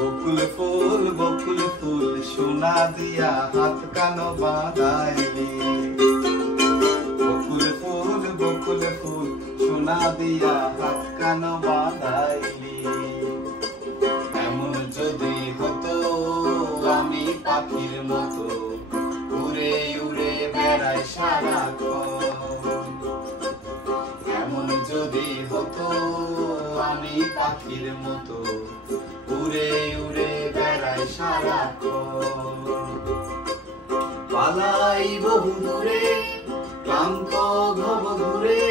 বকুল ফুল সোনা দিয়া হাত কান বাঁধাইলি। বকুল ফুল সোনা দিয়া হাত কান বাঁধাইলি। এমন যদি হতো আমি পাখির মতো উড়ে উড়ে বেড়াই সারাক্ষণ। এমন যদি হতো আমি পাখির মতো উড়ে উড়ে বেড়াই সারাক্ষণ। পালাই বহু দূরে ক্লান্ত ভব ঘুরে,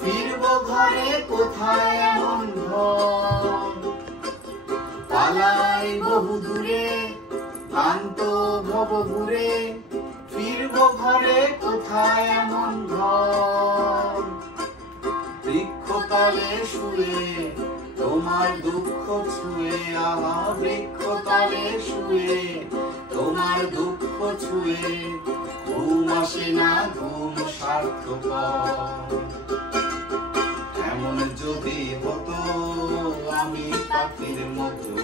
ফিরবো ঘরে কোথায় এমন ঘর। পালাই বহু দূরে ক্লান্ত ভব ঘুরে, ফিরবো ঘরে কোথায় এমন ঘর। বৃক্ষতলে শুয়ে তোমার দুঃখ ছুঁয়ে, আমার বৃক্ষতলে শুয়ে তোমার দুঃখ ছুঁয়ে, ঘুম আসে না ঘুম সার্থকর। এমন যদি হতো আমি পাখির মতো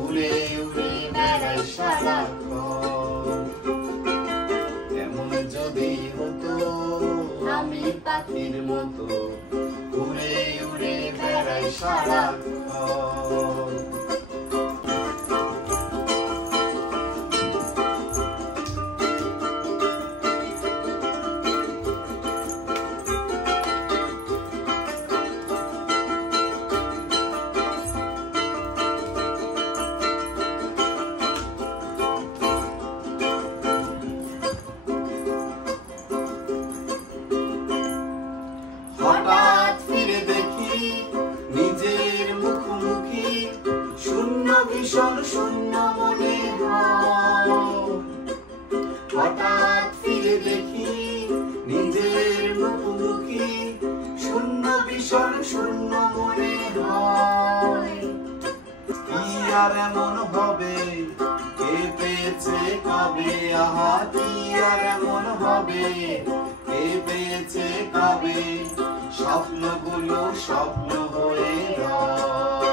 উড়ে উড়ে বেড়াই সারাক্ষণ। এমন যদি হতো আমি পাখির মতো উড়ে উড়ে বেড়াই সারাক্ষণ। হঠাৎ ফিরে দেখি নিজের মুখোমুখি, শূন্য ভীষণ শূন্য মনে হয়। হঠাৎ ফিরে দেখি নিজের মুখোমুখি, শূন্য ভীষণ শূন্য মনে হয়। কি আর এমন হবে কে পেয়েছে কবে, আহা কি আর এমন হবে কে পেয়েছে কবে, স্বপ্নগুলো স্বপ্ন হয়ে রয়।